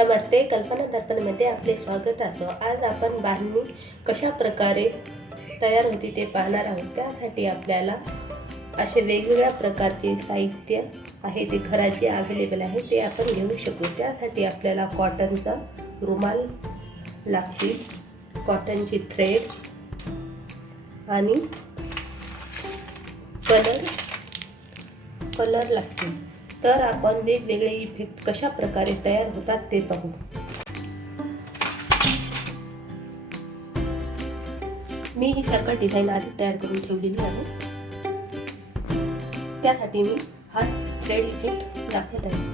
नमस्ते, कल्पना दर्पणमध्ये आपले स्वागत असो। आज आपण बांधणी कशा प्रकारे तयार होते ते पाहणार आहोत। त्यासाठी आपल्याला असे वेगवेगळ्या प्रकारचे साहित्य आहे ते घरात जे अवेलेबल आहे ते आपण घेऊ शकू। त्यासाठी आपल्याला कॉटनचा रुमाल लागतील, कॉटनची थ्रेड आणि कलर लागतील। तर आपण वेगवेगळे इफेक्ट कशा प्रकारे तयार होतात ते पाहू। मी ही सर्कल डिझाइन आधी तयार करून ठेवलेली आहे। त्यासाठी मी हा थ्रेड इफेक्ट दाखवत आहे।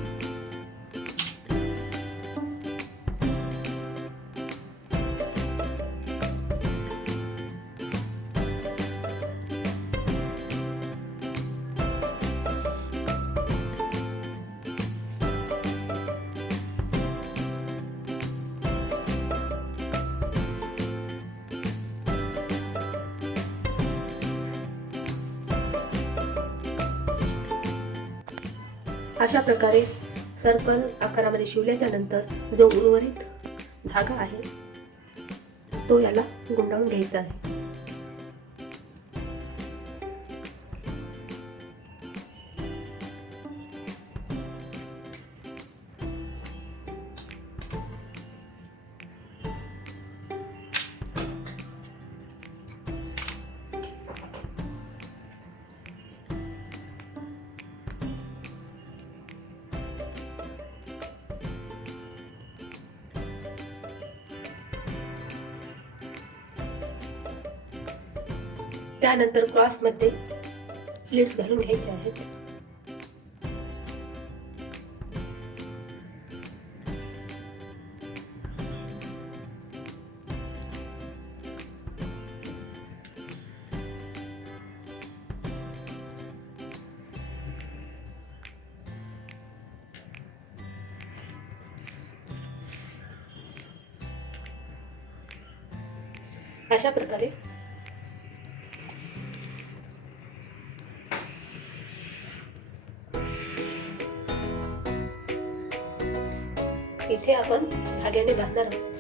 अशा प्रकारे सर्कल आकारामध्ये शिवल्याच्या नंतर जो उर्वरित धागा आहे तो याला गुंडाळून घ्यायचा आहे। त्यानंतर क्रॉसमध्ये प्लेट्स घालून घ्यायचे आहेत। अशा प्रकारे इथे आपण धाग्याने बांधणार आहोत।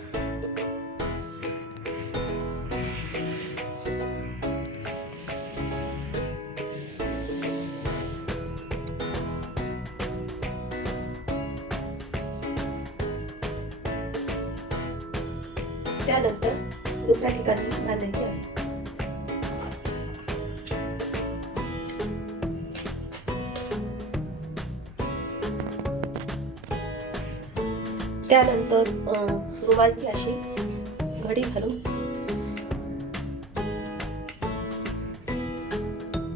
त्यानंतर दुसऱ्या ठिकाणी बांधायचे आहे। त्यानंतर रुमालची अशी घडी घालून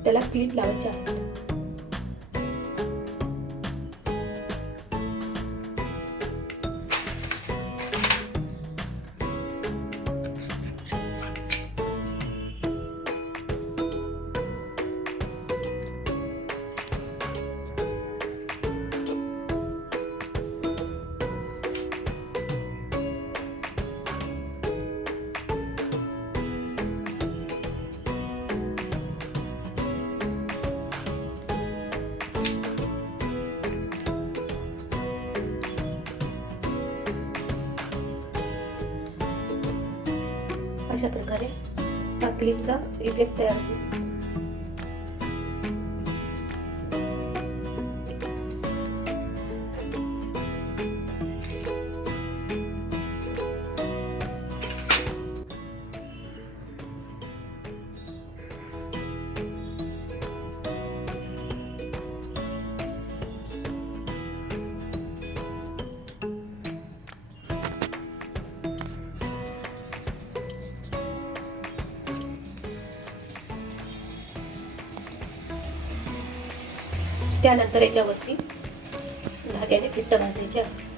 त्याला क्लिप लावायचे आहे। अशा प्रकारे हा क्लिपचा इफेक्ट तयार होतो। त्यानंतर याच्यावरती धाग्याने फिट्ट बांधायचे आहे।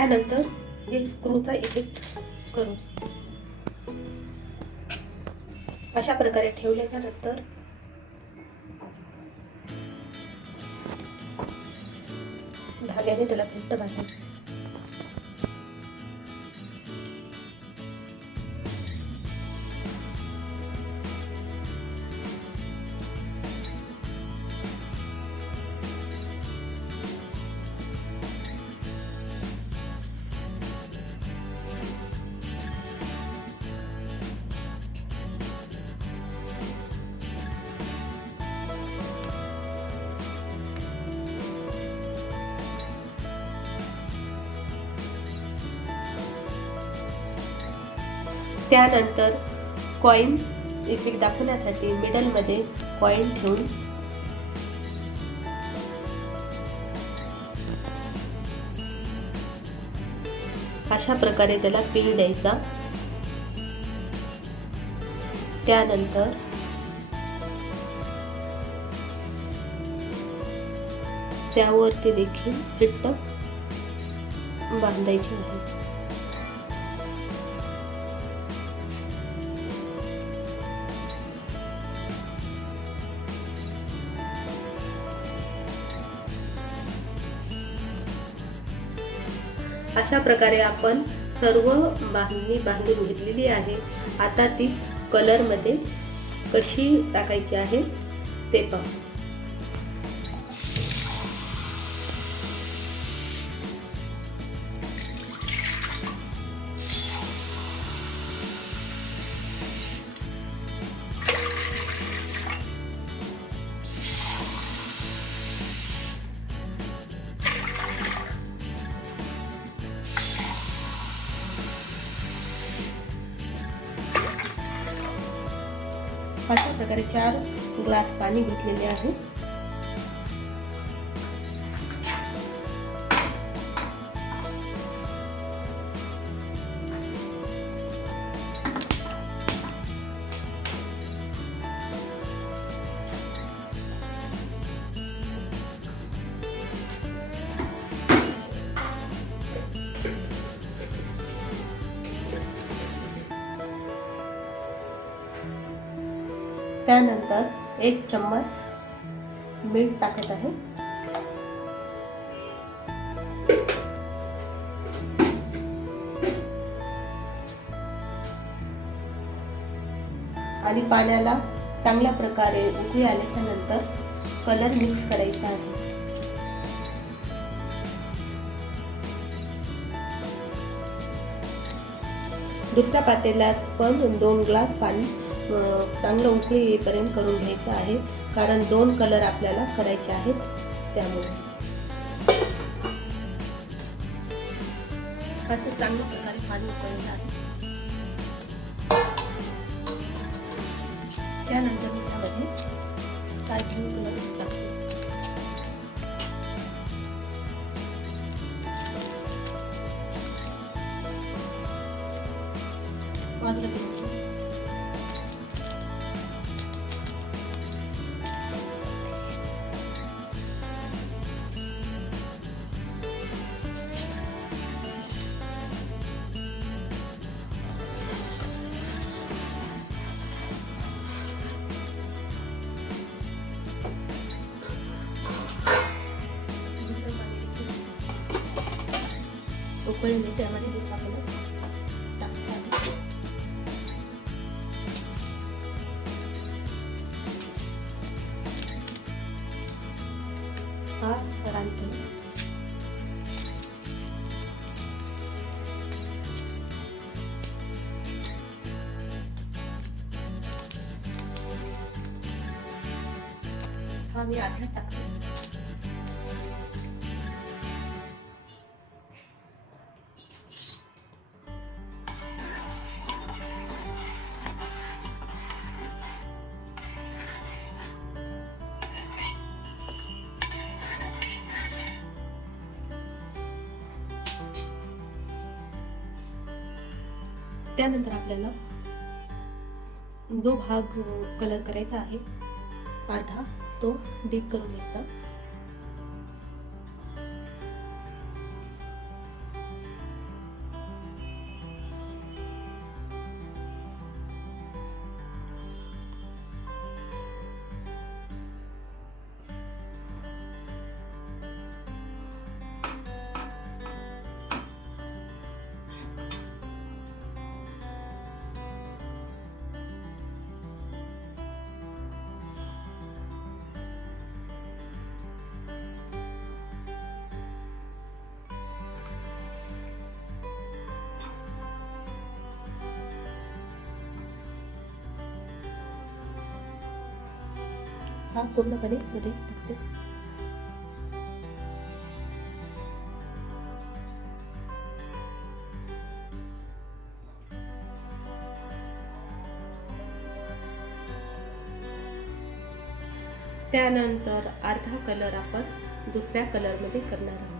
त्यानंतर हे स्क्रूचा इफेक्ट करू. अशा प्रकारे ठेवल्याच्या नंतर धाग्याने त्याला घट्ट बांधायचे. त्यानंतर कॉइन इफेक्ट दाखवण्यासाठी मिडलमध्ये कॉइन ठेवून अशा प्रकारे त्याला पिन द्यायचा. त्यानंतर त्यावरती देखील घट्ट बांधायचे आहे. अशा प्रकारे आपण सर्व बांधणी बांधून घेतलेली आहे. आता ती कलरमध्ये कशी टाकायची आहे ते पाहू. अशा प्रकारे 4 ग्लास पाणी घेतलेले आहे. त्यानंतर 1 चम्मच मीठ टाकत आहे. आणि पाण्याला चांगल्या प्रकारे उकळी आल्यानंतर कलर मिक्स करायचा आहे. दुसऱ्या पातेल्यात पण 2 ग्लास पाणी चांगलं उकळी येईपर्यंत करून घ्यायचं आहे, कारण 2 कलर आपल्याला करायचे आहेत. त्यामुळे असं चांगल्या प्रकारे पाणी उकळलं आहे. त्यानंतर मी त्यामध्ये स्काय ब्लू कलर टाकते. उकळले त्यामध्ये दुसरा कलर टाकते आहे. हा रांगते. हा मी आधी टाकते. त्यानंतर आपल्याला जो भाग कलर करायचा आहे अर्धा तो डीप करून घ्यायचा. हा पूर्णपणे मध्ये टाकते. त्यानंतर अर्धा कलर आपण दुसऱ्या कलरमध्ये करणार आहोत.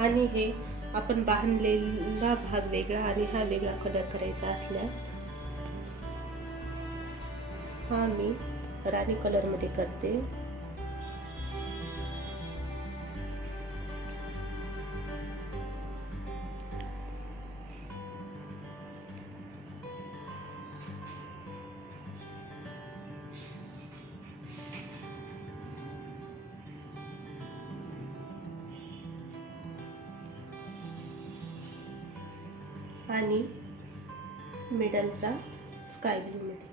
आणि हे आपण बांधलेला भाग वेगळा आणि हा वेगळा कलर करायचा असल्यास हा मी राणी कलर मध्ये करते. आणि मिडलचा स्काय ब्लू मध्ये.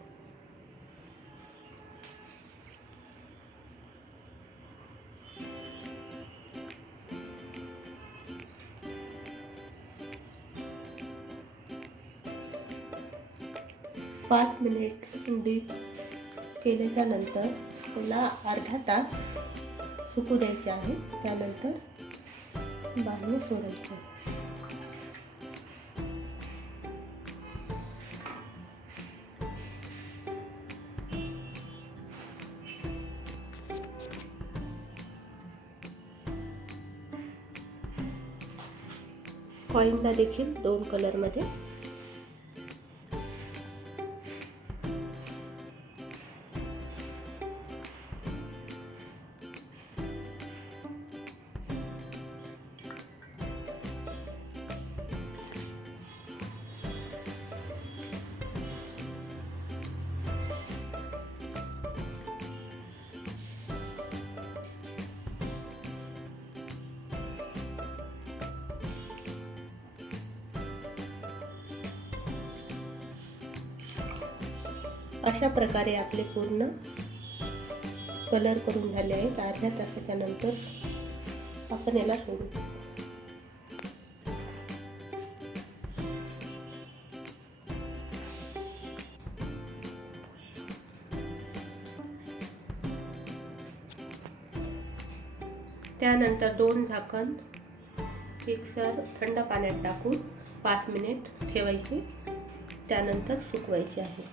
पाच मिनिट डीप केल्याच्या नंतर त्याला अर्धा तास सुकू द्यायचे आहे. त्यानंतर बांधून सोडायचे. कॉईनला देखील 2 कलरमध्ये. अशा प्रकारे आपले पूर्ण कलर करून झाले आहेत. अर्ध्या तासाच्या नंतर आपण याला सोडू. त्यानंतर 2 झाकण मिक्सर थंड पाण्यात टाकून 5 मिनिट ठेवायचे. त्यानंतर सुकवायचे आहे.